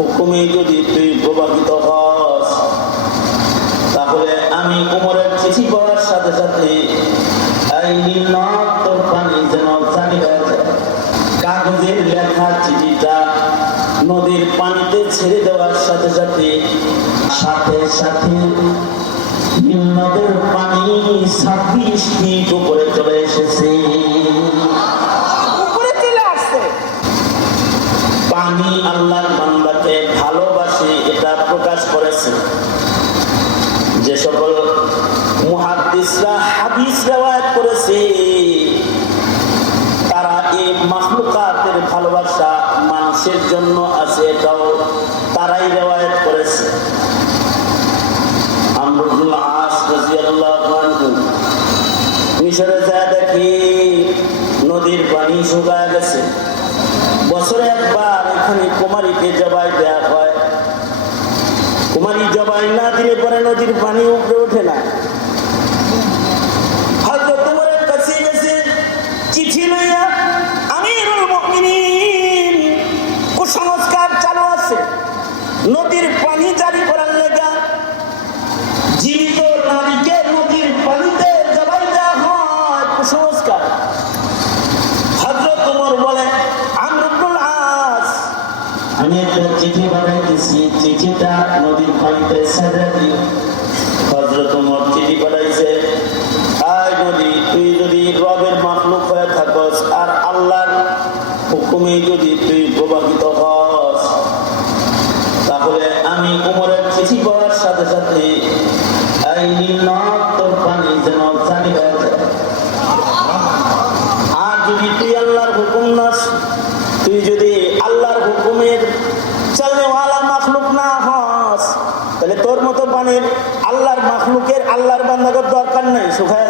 হুকুমে যদি তুই প্রভাবিত হস, তাহলে আমি কোমরের চিঠি পড়ার সাথে সাথে তোর পানি যেন জানি কাগজের লেখা চিঠিটা নদীর পানিতে ছেড়ে দেওয়ার সাথে সাথে সাথে সাথে নদীর পানি ছাব্বিশ ফিট উপরে চলে এসেছে। আল্লাহর বান্দাকে ভালোবাসে, এটা প্রকাশ করেছে। যে সকল মুহাদ্দিসরা, হাদিস রেওয়ায়াত করেছে, তারা এই মাখলুকাতের ভালোবাসা মানুষের জন্য আছে, এটাও তারাই রেওয়ায়াত করেছে। দেখি নদীর পানি শুকায় গেছে। বছরে একবার এখানে কুমারীকে জবাই দেয়া হয়। কুমারী জবাই না দিলে পরে নদীর পানি উপরে ওঠে না। নদীর পানি জারি করার আমি একটা চিঠি পাঠাইতেছি। চিঠিটা নদীর পানিতে ছেড়ে দিও হজরত চিঠি পাঠাইছে। নদী তুই যদি রবের হয়ে থাকস, আর যদি তুই হস আমি চিঠি সাথে সাথে এই তোর পানি যেন হয়ে যায় আর যদি তুই আল্লাহর হুকুম নাস তুই যদি হুকুমের চলনেওয়ালা মাখলুক না হস। তাহলে তোর মতো পানির আল্লাহর মাখলুকের আল্লাহর বান্দাগর দরকার নেই শুকায়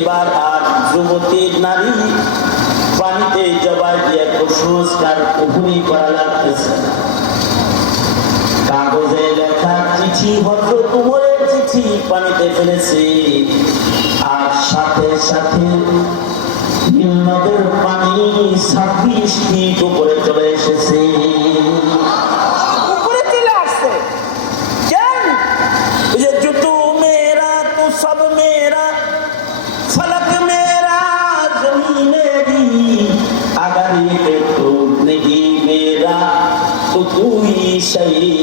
এবার আর যুবতী নারী পানিতে জবাই দিয়ে কুসংস্কার উপরই করা লাগতেছে। কাগজে লেখা চিঠি, হজরত উমরের চিঠি পানিতে ফেলেছে। আর সাথে সাথে নীলনদের পানি ছাব্বিশ ফিট উপরে চলে এসেছে। पे तो नहीं मेरा तो कोई सही